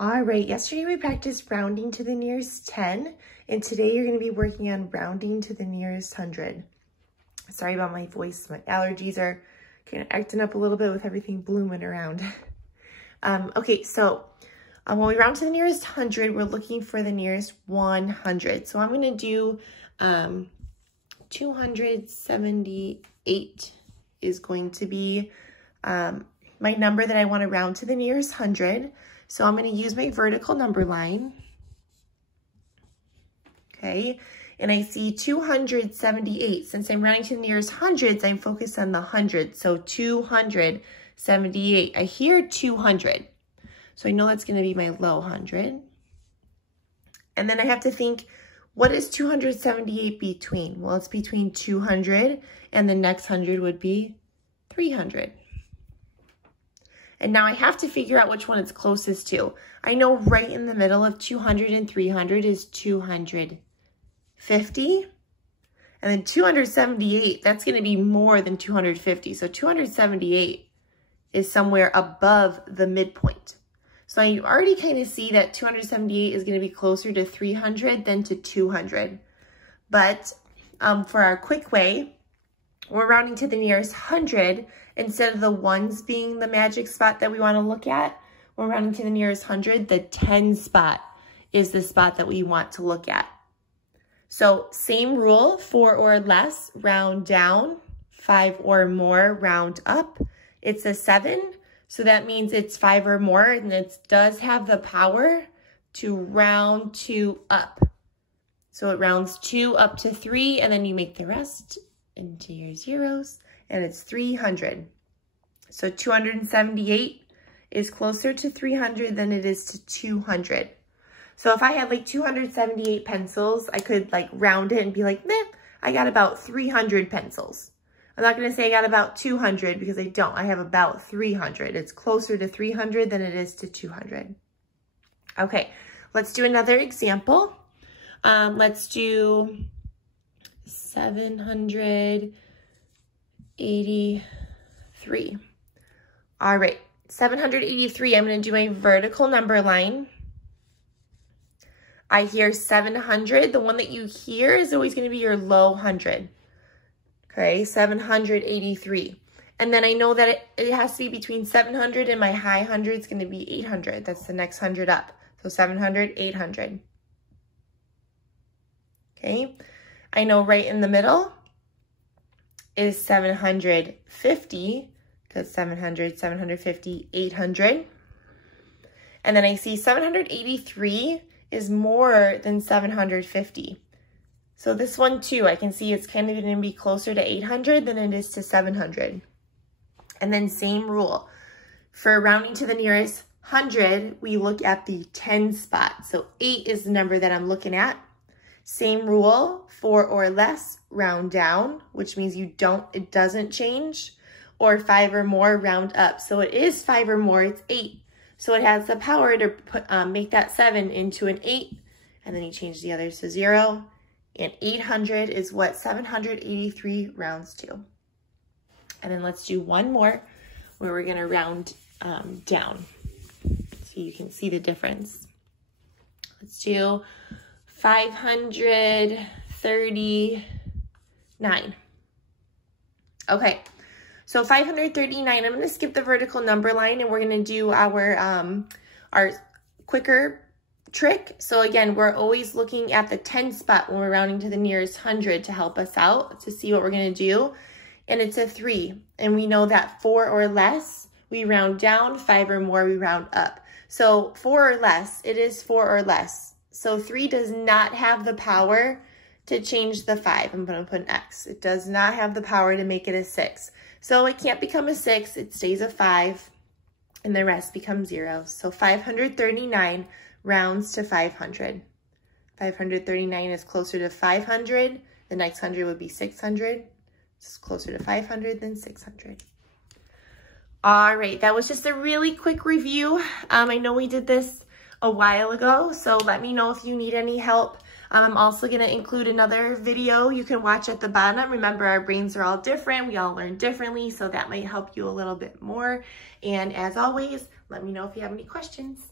All right, yesterday we practiced rounding to the nearest 10, and today you're going to be working on rounding to the nearest 100. Sorry about my voice, my allergies are kind of acting up a little bit with everything blooming around. Okay, so when we round to the nearest 100, we're looking for the nearest 100. So I'm going to do 278 is going to be my number that I want to round to the nearest 100. So I'm going to use my vertical number line. Okay, and I see 278. Since I'm rounding to the nearest hundreds, I'm focused on the hundreds. So 278. I hear 200. So I know that's going to be my low 100. And then I have to think, what is 278 between? Well, it's between 200 and the next 100 would be 300. And now I have to figure out which one it's closest to. I know right in the middle of 200 and 300 is 250. And then 278, that's going to be more than 250. So 278 is somewhere above the midpoint. So you already kind of see that 278 is going to be closer to 300 than to 200. But for our quick way, we're rounding to the nearest 100. Instead of the ones being the magic spot that we want to look at, we're rounding to the nearest 100. The 10 spot is the spot that we want to look at. So same rule, 4 or less, round down, 5 or more, round up. It's a 7, so that means it's 5 or more, and it does have the power to round 2 up. So it rounds 2 up to 3, and then you make the rest into your zeros, and it's 300. So 278 is closer to 300 than it is to 200. So if I had like 278 pencils, I could like round it and be like, meh, I got about 300 pencils. I'm not going to say I got about 200 because I don't. I have about 300. It's closer to 300 than it is to 200. Okay, let's do another example. Let's do 783. All right, 783, I'm going to do my vertical number line. I hear 700. The one that you hear is always going to be your low 100. Okay, 783. And then I know that it has to be between 700 and my high 100 is going to be 800. That's the next 100 up. So 700, 800. Okay, I know right in the middle is 750, because 700, 750, 800. And then I see 783 is more than 750. So this one too, I can see it's kind of going to be closer to 800 than it is to 700. And then same rule. For rounding to the nearest 100, we look at the 10 spot. So 8 is the number that I'm looking at. Same rule, 4 or less, round down, which means it doesn't change, or 5 or more, round up. So it is 5 or more, it's 8. So it has the power to make that 7 into an 8, and then you change the others to 0, and 800 is what 783 rounds to. And then let's do one more where we're gonna round down so you can see the difference. Let's do 539. Okay, so 539, I'm going to skip the vertical number line and we're going to do our quicker trick. So again, we're always looking at the 10 spot when we're rounding to the nearest 100 to help us out to see what we're going to do. And it's a 3. And we know that 4 or less, we round down, 5 or more, we round up. So 4 or less, it is 4 or less. So 3 does not have the power to change the 5. I'm going to put an X. It does not have the power to make it a 6. So it can't become a 6. It stays a 5, and the rest becomes 0. So 539 rounds to 500. 539 is closer to 500. The next 100 would be 600. It's closer to 500 than 600. All right, that was just a really quick review. I know we did this a while ago, so let me know if you need any help. I'm also going to include another video you can watch at the bottom. Remember, our brains are all different. We all learn differently, so that might help you a little bit more. And as always, let me know if you have any questions.